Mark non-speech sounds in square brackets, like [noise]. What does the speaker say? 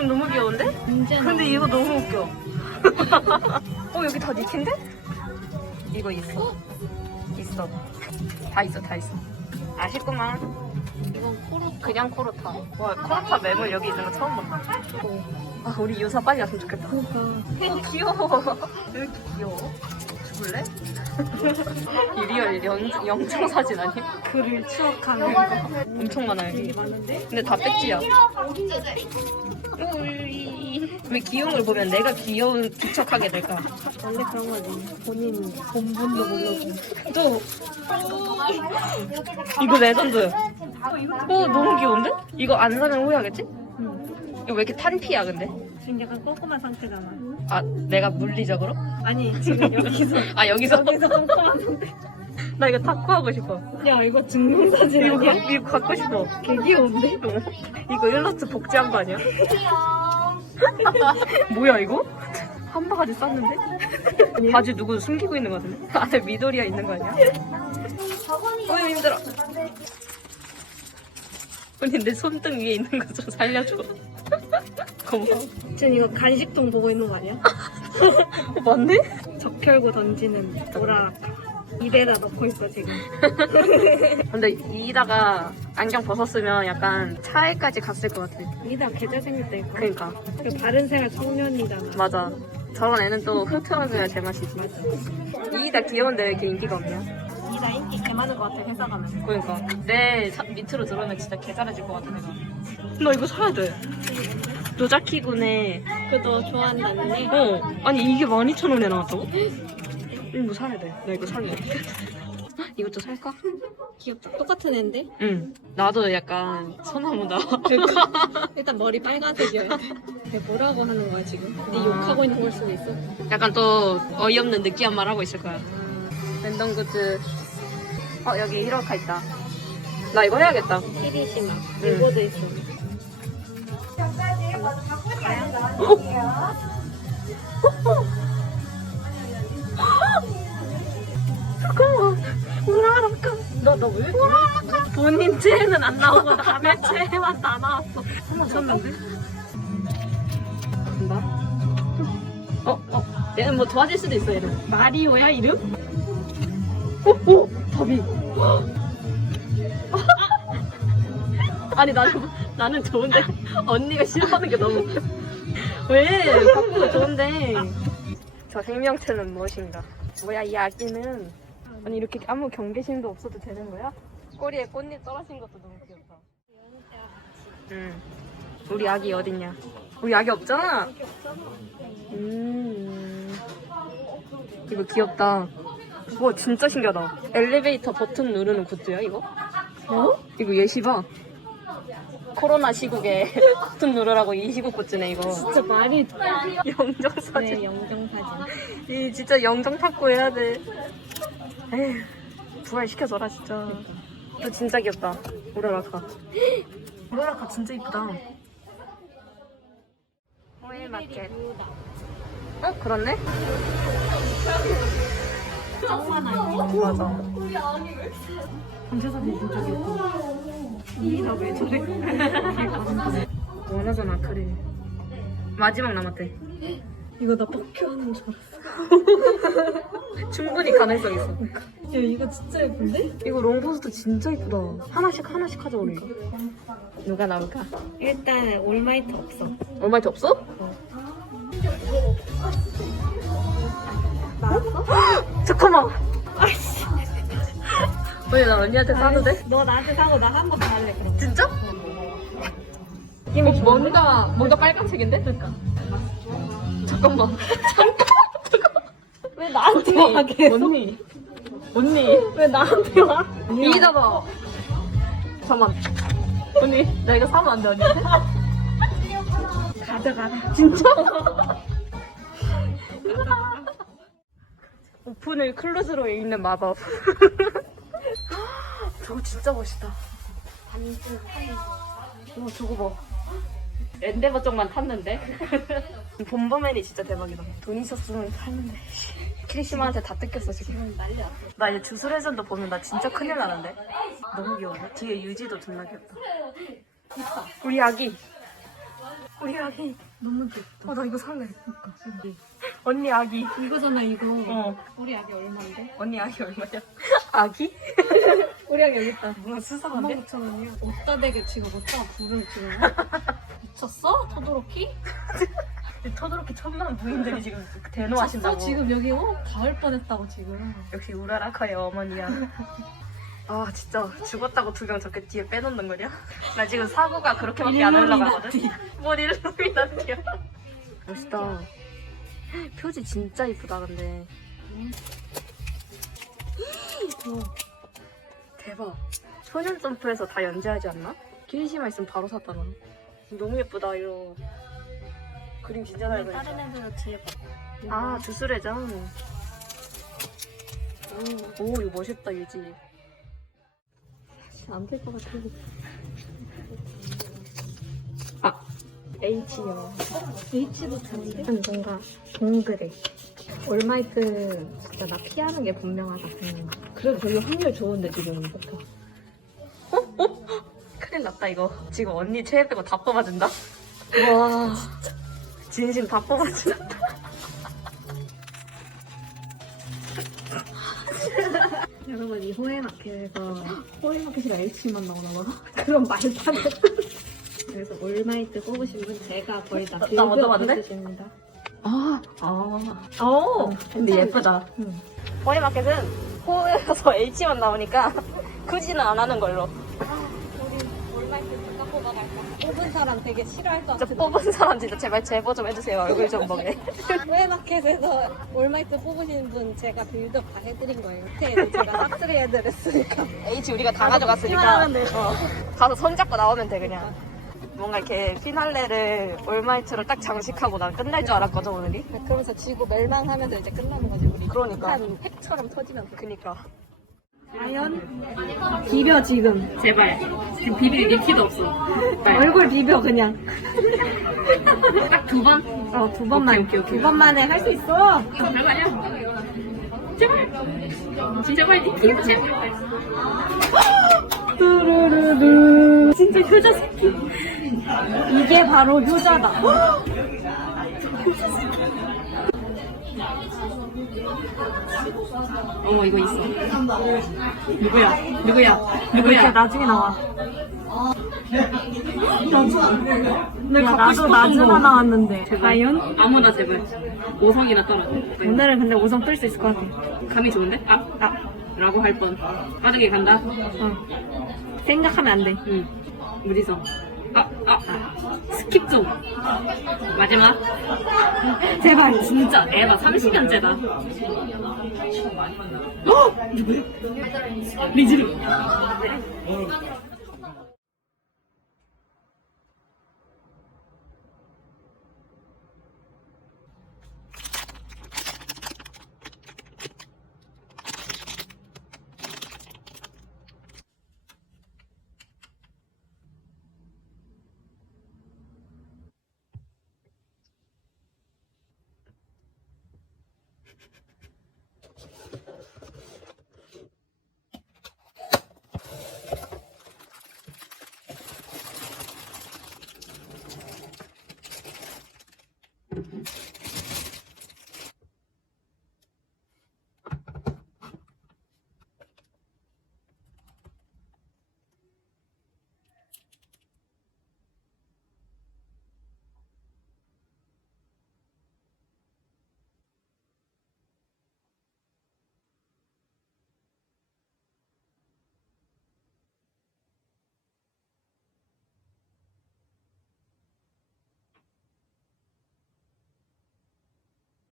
언제 근데 이거 너무 웃겨. [laughs] 어 여기 다 니킨데? 이거 있어. 있어. 다 있어 다 있어. 아쉽구만. 이건 코로 그냥 코로타. 와 코로타 매물 여기 있는 거 처음 본다. 아 우리 유사 빨리 왔으면 좋겠다. 그러니까 어 귀여워. 왜 이렇게 귀여워? 죽을래? [laughs] 리얼 영, 영상 사진 아니? 그를 추억하는 거 엄청 많아 여기. 근데 다 배지야. 왜 귀여운 걸 보면 내가 귀여운 기척하게 될까? 원래 그런 거지 본인 본분도 모르고 또 이거 레전드. 어 너무 귀여운데? 이거 안 사면 후회하겠지? 응. 이거 왜 이렇게 탄피야 근데? 지금 약간 꼼꼼한 상태잖아 아 내가 물리적으로? 아니 지금 여기서 아 여기서? 여기서 꼼꼼한 상태 나 이거 타코 하고 싶어. 야 이거 증명사진 이거, 아니야? 가- 이거 갖고 싶어. 개 귀여운데? 이거 일러스트 복제한 거 아니야? [laughs] 뭐야 이거? 한 바가지 쌌는데? 바지 누구 숨기고 있는 거 같은데? 안에 미도리야 있는 거 아니야? 어휴 힘들어 언니 내 손등 위에 있는 거 좀 살려줘 고마워 지금 이거 간식통 보고 있는 거 아니야? [laughs] 어, 맞네? 적혈구 던지는 오라라카 입에다 넣고 있어 지금. [laughs] 근데 이다가 안경 벗었으면 약간 차에까지 갔을 것 같아. 이다 계좌 생겼다니까. 그니까. 그 바른 생활 청년이잖아. 맞아. 저런 애는 또 흐트러져야 제맛이지. 이다 귀여운데 왜 이렇게 인기가 없냐? 이다 인기 개 많은 것 같아 회사 가면. 그러니까. 내 차- 밑으로 들어오면 진짜 개잘해질 것 같아 내가. 나 이거 사야 돼. 노자키군에 그거 좋아한다는데? 어 아니 이게 12,000원에 나왔다고? [laughs] 이거 사야 돼 나 이거 살래. [laughs] 이것도 살까? 귀엽다. 똑같은 애인데? 응. 나도 약간 소나무다. [laughs] 일단 머리 빨간색이어야 돼. 걔 뭐라고 하는 거야 지금? 근데 아. 욕하고 있는 걸 수도 있어. 약간 또 어이없는 느끼한 말 하고 있을 거야. 랜덤 굿즈. 어 여기 히로카 있다. 나 이거 해야겠다. 히리시마. 응. 빌보드 있어. 잠깐만 [laughs] 우라라카 본인 채는 안 나오고 남의 채만 다 나왔어 한번 쳤는데 간다 어? 어? 얘는 뭐 도와줄 수도 있어 얘는 마리오야 이름? 어? 어? 답이 [laughs] 아니 나는 나는 좋은데 언니가 싫어하는 게 너무 웃겨 왜? 바꾸면 좋은데 저 생명체는 무엇인가 뭐야 이 아기는 아니 이렇게 아무 경계심도 없어도 되는 거야? 꼬리에 꽃잎 떨어진 것도 너무 귀엽다. 응. 우리 아기 어딨냐? 우리 아기 없잖아. 음. 이거 귀엽다. 와 진짜 신기하다. 엘리베이터 버튼 누르는 굿즈야 이거? 어? 이거 예시 봐 코로나 시국에 [laughs] 버튼 누르라고 이 시국 굿즈네 이거 진짜 말이 영정 사진 네 영정 사진 이 진짜 영정 탁구 해야 돼. 에휴, 부활시켜줘라 진짜. 또 진짜 귀엽다. 오라라카. 오라라카 진짜 이쁘다. 오일 마켓. 어 그렇네? 아니야 맞아. 전체 사진 진짜 귀엽다 이다 왜 저래 [laughs] 원하잖아 크림. 마지막 남았대. 이거 나 뻑큐 하는 줄 알았어 [laughs] 충분히 가능성 있어. 야 이거 진짜 예쁜데? 이거 롱포스트 진짜 이쁘다. 하나씩 하나씩 하자 우리. 누가 나올까? 일단 올마이트 없어 더 없어? 나왔어? [gasps] 잠깐만. 언니 나 언니한테 싸도 돼? 너 나한테 사고 나 한번더 할래 그럼 진짜? 어, 뭔가 뭔가 빨간색인데? 그러니까. 잠깐만. [laughs] 왜 나한테 와 계속 언니. 언니. 왜 나한테 와? 이잖아. 잠깐만. 언니, 나 이거 사면 안 돼, 언니한테? [laughs] 가져가 진짜? [laughs] 오픈을 클로즈로 읽는 마법. 저거 진짜 멋있다. 어, 저거 봐. 엔데버 쪽만 탔는데? [laughs] 본버맨이 진짜 대박이다. 돈 있었으면 탔는데. 크리시마한테 다 뜯겼어, 지금. 나 이제 주술 레전드 보면 나 진짜 큰일 나는데? 너무 귀여워. 뒤에 유지도 존나 귀엽다. 우리 아기. 우리 아기. 너무 귀엽다. 어, 나 이거 살래. 언니 아기. 이거잖아 이거. 어. 우리 아기 얼마인데? 언니 아기 얼마냐? [laughs] 아기? 우리 아기 여기 있다. 뭔가 수상한데? 49,000원이야. 어디다 대게 지금 어디다가 불을 지금 미쳤어? 토도로키? 터드럽게 천만 부인들이 지금 미쳤어? 대노하신다고. 지금 여기 어? 닿을 뻔했다고 지금. 역시 우라라카의 어머니야. [laughs] 아 진짜 죽었다고 두 명 저렇게 뒤에 빼놓는 거냐? 나 지금 사고가 그렇게밖에 안 올라가거든. 뭔 일루미나티야? 멋있다. [laughs] 표지 진짜 이쁘다 근데. [gasps] 오, 대박. 소년 점프에서 다 연재하지 않나? 키리시마 있으면 바로 샀다 나. 너무 예쁘다 이거. 그림 진짜 잘 그렸다. 다른 애들은 뒤에 봐. 아 주스레전. 오, 오 이거 멋있다 유지. 안될 것 같아. 아 H요. H도 좋은데? 뭔가 동그래. 올마이트 진짜 나 피하는 게 분명하다. 음. 그래도 저기 확률 좋은데 지금 이렇게. [laughs] 큰일 났다 이거. 지금 언니 최애 빼고 다 뽑아준다. 와 진심 다 뽑아준다. [laughs] 여러분 이 호해마켓에서 호해마켓이라 H만 나오나 봐. 그럼 말도 안 돼. 그래서 올마이트 뽑으신 분 제가 거의 다 나 먼저 봤는데? 해주십니다. 아, 아, 오, 근데 괜찮은데? 예쁘다. 응. 호이마켓은 호에서 H만 나오니까 굳이는 안 하는 걸로. 우리 올마이트 누가 뽑아갈까? 뽑은 사람 되게 싫어할 것 진짜 같은데. 뽑은 사람 진짜 제발 제보 좀 해주세요. 얼굴 좀 보게. [laughs] 호해마켓에서 올마이트 뽑으신 분 제가 빌드업 다 해드린 거예요. 밑에도 제가 싹쓸이 해드렸으니까. H 우리가 다 가져갔으니까. 어, 가서 손잡고 나오면 돼 그냥. 뭔가 이렇게 피날레를 올마이트로 딱 장식하고 난 끝날 줄 알았거든 오늘이. 그러면서 지고 멜망하면서 이제 끝나는 거지 우리. 그러니까. 한 핵처럼 터지면서. 그니까. 과연 비벼 지금. 제발. 지금 비빌 리퀴도 없어. 얼굴 비벼 그냥. [laughs] 딱 두 번? 어 두 번만. 오케이, 오케이, 오케이. 두 번만에 할 수 있어. 이거 별거 아니야. 제발. 제발 리퀴 [laughs] 제발. 뚜루루루. 진짜 효자 새끼. 이게 바로 효자다. 어머 이거 있어. 누구야? 누구야? 누구야? 나중에 나와. 내가 야, 나도 나즈나 나왔는데. 과연? 아무나 제발. 5성이나 떨어져. 오늘은 근데 5성 뜰 수 있을 것 같아. 감이 좋은데? 아, 아. 라고 할 뻔. 빠르게 간다. 어. 생각하면 안 돼. 응. 무지성. 아, 아, 아. 스킵 좀. 마지막. [laughs] 제발. 진짜 에바 30년째다. 누구야? 리즈르.